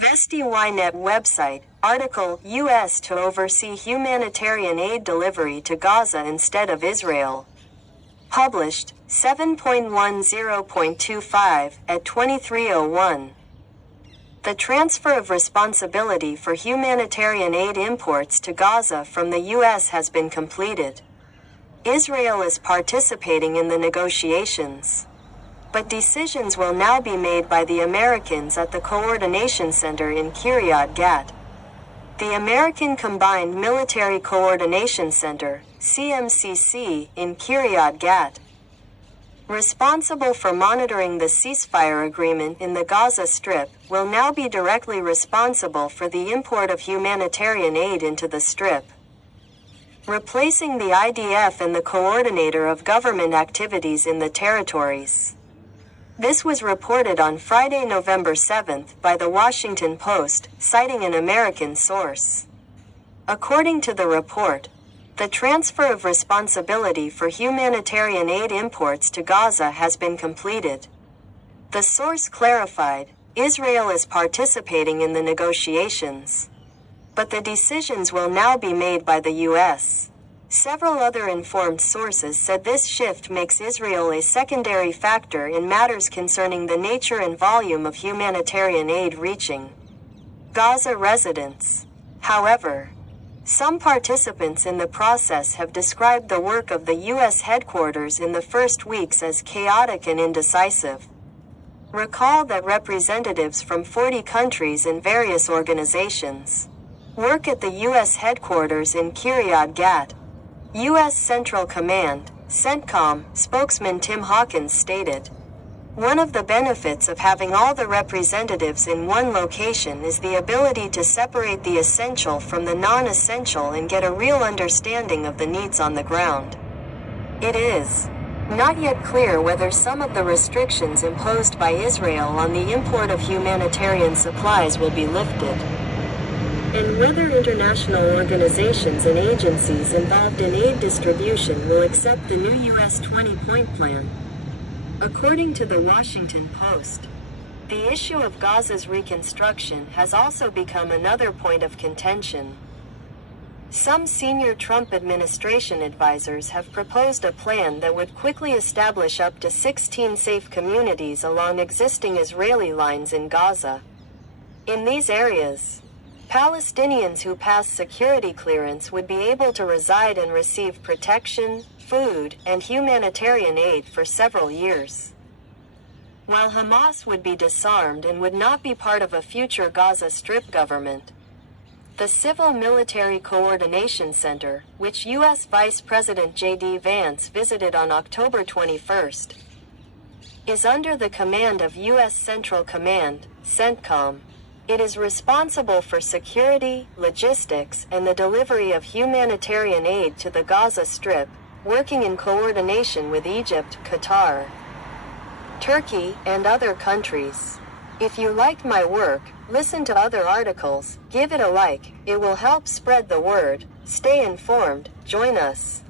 VestiYnet website, article, U.S. to oversee humanitarian aid delivery to Gaza instead of Israel. Published, 7.10.25, at 23:01. The transfer of responsibility for humanitarian aid imports to Gaza from the U.S. has been completed. Israel is participating in the negotiations. But decisions will now be made by the Americans at the Coordination Center in Kiryat Gat. The American Combined Military Coordination Center, CMCC, in Kiryat Gat, responsible for monitoring the ceasefire agreement in the Gaza Strip, will now be directly responsible for the import of humanitarian aid into the Strip, replacing the IDF and the coordinator of government activities in the territories. This was reported on Friday, November 7 by The Washington Post, citing an American source. According to the report, the transfer of responsibility for humanitarian aid imports to Gaza has been completed. The source clarified, Israel is participating in the negotiations, but the decisions will now be made by the U.S. Several other informed sources said this shift makes Israel a secondary factor in matters concerning the nature and volume of humanitarian aid reaching Gaza residents. However, some participants in the process have described the work of the U.S. headquarters in the first weeks as chaotic and indecisive. Recall that representatives from 40 countries and various organizations work at the U.S. headquarters in Kiryat Gat. U.S. Central Command, CENTCOM, spokesman Tim Hawkins stated, "One of the benefits of having all the representatives in one location is the ability to separate the essential from the non-essential and get a real understanding of the needs on the ground." It is not yet clear whether some of the restrictions imposed by Israel on the import of humanitarian supplies will be lifted, and whether international organizations and agencies involved in aid distribution will accept the new U.S. 20-point plan. According to the Washington Post, the issue of Gaza's reconstruction has also become another point of contention. Some senior Trump administration advisors have proposed a plan that would quickly establish up to 16 safe communities along existing Israeli lines in Gaza. In these areas, Palestinians who pass security clearance would be able to reside and receive protection, food, and humanitarian aid for several years, while Hamas would be disarmed and would not be part of a future Gaza Strip government. The Civil Military Coordination Center, which U.S. Vice President J.D. Vance visited on October 21, is under the command of U.S. Central Command, CENTCOM. It is responsible for security, logistics, and the delivery of humanitarian aid to the Gaza Strip, working in coordination with Egypt, Qatar, Turkey, and other countries. If you liked my work, listen to other articles, give it a like, it will help spread the word, stay informed, join us.